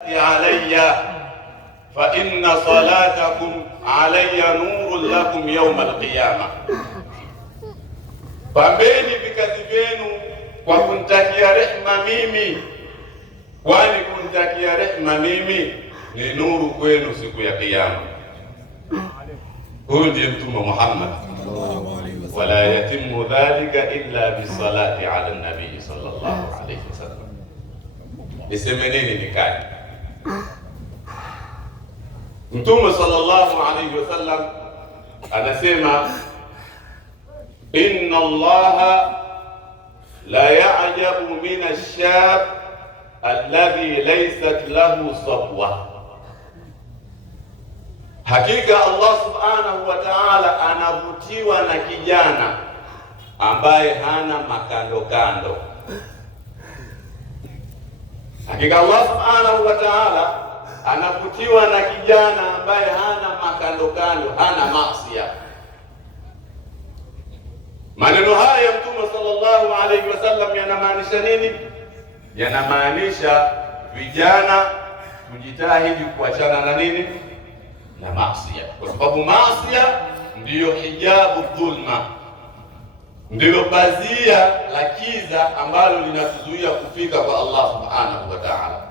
alayya fa inna salatakum alayya nurun lakum yawm alqiyama, pambeni vikazi vyenu kwa kunitakia rehma mimi, kwani kunitakia rehma mimi ni nuru kwenu siku ya Kiyama. Huyu ndiye Mtume Muhammad, wala yatimu dhalika illa bisalati ala nabii sallallahu alayhi wasallam. Niseme nini nikaje? Mtume sallallahu alayhi wasallam anasema, inna Allaha la ya'jabu min ash-shab alladhi laysat lahu sabwa, hakika Allah subhanahu wa ta'ala anavutiwa na kijana ambaye hana makando kando. Hakika Allah subhanahu wa ta'ala anavutiwa na kijana ambaye hana makando kando, hana maasi. Maneno haya ya Mtume sallallahu alayhi wasallam yanamaanisha nini? Yanamaanisha vijana tujitahidi kuachana na nini? Na maasi, kwa sababu maasi ndiyo hijabu dhulma, ndiyo pazia la kiza ambalo linatuzuia kufika kwa Allah subhanahu wa ta'ala.